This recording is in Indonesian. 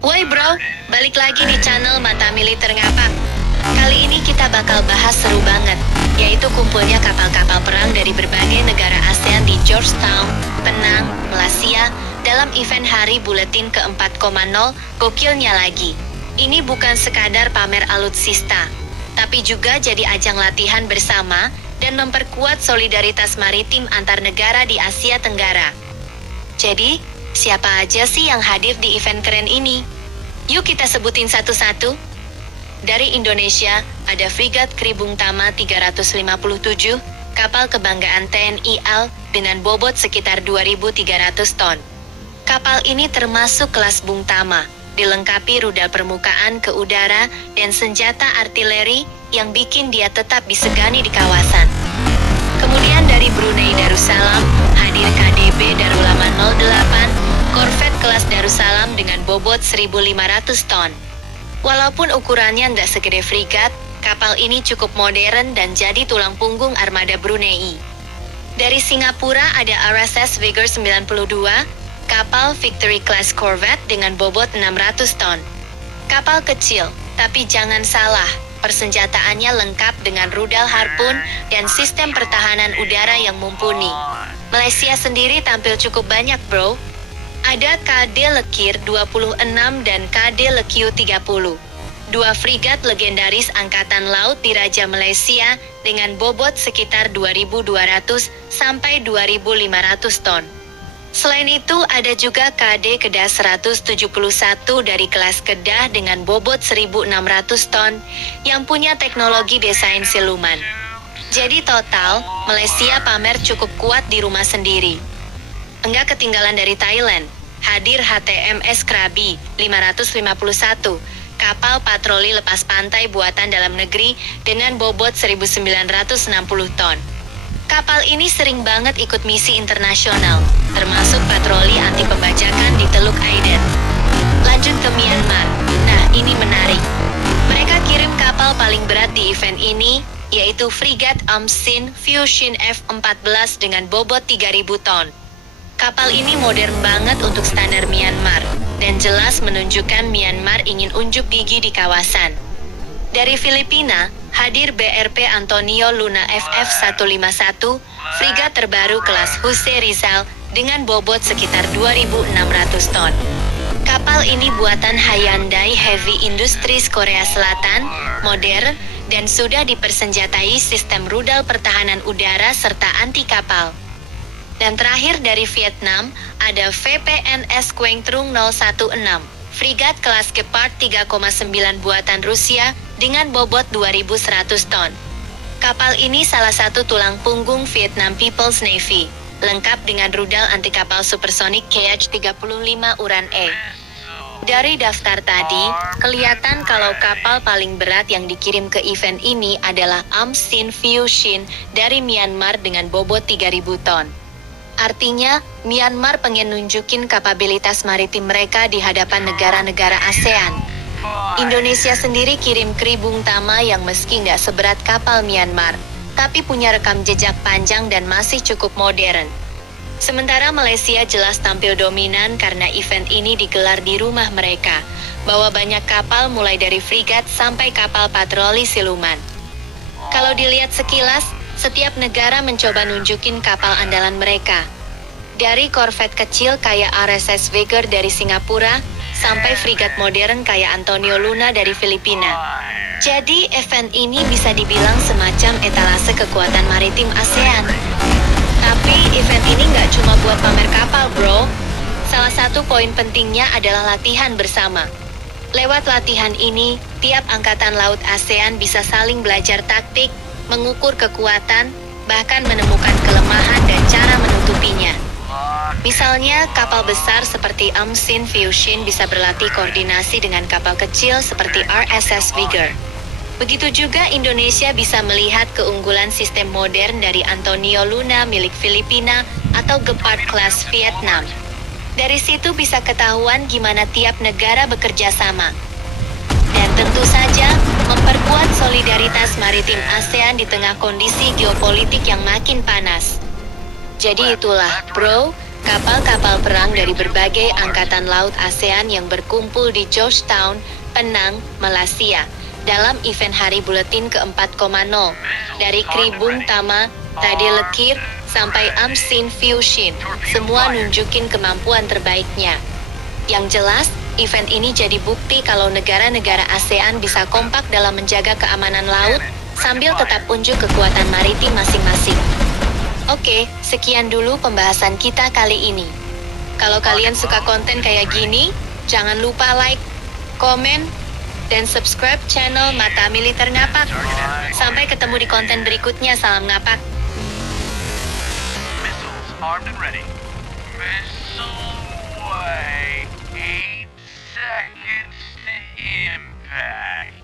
Woi bro, balik lagi di channel Mata Militer Ngapak. Kali ini kita bakal bahas seru banget, yaitu kumpulnya kapal-kapal perang dari berbagai negara ASEAN di Georgetown, Penang, Malaysia, dalam event Hari Buletin ke-4,0, gokilnya lagi. Ini bukan sekadar pamer alutsista, tapi juga jadi ajang latihan bersama dan memperkuat solidaritas maritim antar negara di Asia Tenggara. Jadi, siapa aja sih yang hadir di event keren ini? Yuk kita sebutin satu-satu. Dari Indonesia, ada Frigat Kri Bung Tama 357, kapal kebanggaan TNI AL dengan bobot sekitar 2.300 ton. Kapal ini termasuk kelas Bung Tama, dilengkapi rudal permukaan ke udara dan senjata artileri yang bikin dia tetap disegani di kawasan. Kemudian dari Brunei Darussalam, hadir KDB Darulaman 08, korvet kelas Darussalam dengan bobot 1.500 ton. Walaupun ukurannya nggak segede frigat, kapal ini cukup modern dan jadi tulang punggung armada Brunei. Dari Singapura ada RSS Vigor 92, kapal Victory Class Corvette dengan bobot 600 ton. Kapal kecil, tapi jangan salah, persenjataannya lengkap dengan rudal harpun dan sistem pertahanan udara yang mumpuni. Malaysia sendiri tampil cukup banyak bro. Ada KD Lekir 26 dan KD Lekiu 30. Dua frigat legendaris Angkatan Laut di Raja Malaysia dengan bobot sekitar 2.200 sampai 2.500 ton. Selain itu ada juga KD Kedah 171 dari kelas Kedah dengan bobot 1.600 ton yang punya teknologi desain siluman. Jadi total, Malaysia pamer cukup kuat di rumah sendiri. Enggak ketinggalan dari Thailand, hadir HTMS Krabi 551, kapal patroli lepas pantai buatan dalam negeri dengan bobot 1.960 ton. Kapal ini sering banget ikut misi internasional, termasuk patroli anti pembajakan di Teluk Aden. Lanjut ke Myanmar. Nah, ini menarik. Mereka kirim kapal paling berat di event ini, yaitu frigat Aung San Suu Kyi F-14 dengan bobot 3.000 ton. Kapal ini modern banget untuk standar Myanmar, dan jelas menunjukkan Myanmar ingin unjuk gigi di kawasan. Dari Filipina, hadir BRP Antonio Luna FF151, frigat terbaru kelas Jose Rizal dengan bobot sekitar 2.600 ton. Kapal ini buatan Hyundai Heavy Industries Korea Selatan, modern, dan sudah dipersenjatai sistem rudal pertahanan udara serta anti kapal. Dan terakhir dari Vietnam, ada VPNS Quang Trung 016, frigat kelas Gepard 3,9 buatan Rusia dengan bobot 2.100 ton. Kapal ini salah satu tulang punggung Vietnam People's Navy, lengkap dengan rudal anti kapal supersonik KH-35 Uran E. Dari daftar tadi, kelihatan kalau kapal paling berat yang dikirim ke event ini adalah Aung San Suu Kyi dari Myanmar dengan bobot 3.000 ton. Artinya, Myanmar pengen nunjukin kapabilitas maritim mereka di hadapan negara-negara ASEAN. Indonesia sendiri kirim Kri Bung Tama yang meski nggak seberat kapal Myanmar, tapi punya rekam jejak panjang dan masih cukup modern. Sementara Malaysia jelas tampil dominan karena event ini digelar di rumah mereka, bawa banyak kapal mulai dari frigat sampai kapal patroli siluman. Kalau dilihat sekilas, setiap negara mencoba nunjukin kapal andalan mereka. Dari korvet kecil kayak RSS Vigor dari Singapura, sampai frigat modern kayak Antonio Luna dari Filipina. Jadi event ini bisa dibilang semacam etalase kekuatan maritim ASEAN. Tapi event ini nggak cuma buat pamer kapal bro. Salah satu poin pentingnya adalah latihan bersama. Lewat latihan ini, tiap angkatan laut ASEAN bisa saling belajar taktik, mengukur kekuatan, bahkan menemukan kelemahan dan cara menutupinya. Misalnya, kapal besar seperti Aung San Suu Kyi bisa berlatih koordinasi dengan kapal kecil seperti RSS Vigor. Begitu juga Indonesia bisa melihat keunggulan sistem modern dari Antonio Luna milik Filipina atau Gepard Class Vietnam. Dari situ bisa ketahuan gimana tiap negara bekerja sama. Dan tentu saja, memperkuat solidaritas maritim ASEAN di tengah kondisi geopolitik yang makin panas. Jadi itulah, bro, Kapal-kapal perang dari berbagai angkatan laut ASEAN yang berkumpul di Georgetown, Penang, Malaysia, dalam event Hari Buletin ke-4,0. Dari Kri Bung Tama, Tade Lekir, sampai Amsin Fusion, semua nunjukin kemampuan terbaiknya. Yang jelas, event ini jadi bukti kalau negara-negara ASEAN bisa kompak dalam menjaga keamanan laut, sambil tetap unjuk kekuatan maritim masing-masing. Oke, sekian dulu pembahasan kita kali ini. Kalau kalian suka konten kayak gini, jangan lupa like, komen, dan subscribe channel Mata Militer Ngapak. Sampai ketemu di konten berikutnya, salam ngapak. Missiles armed and ready. Missile away. 8 seconds to impact.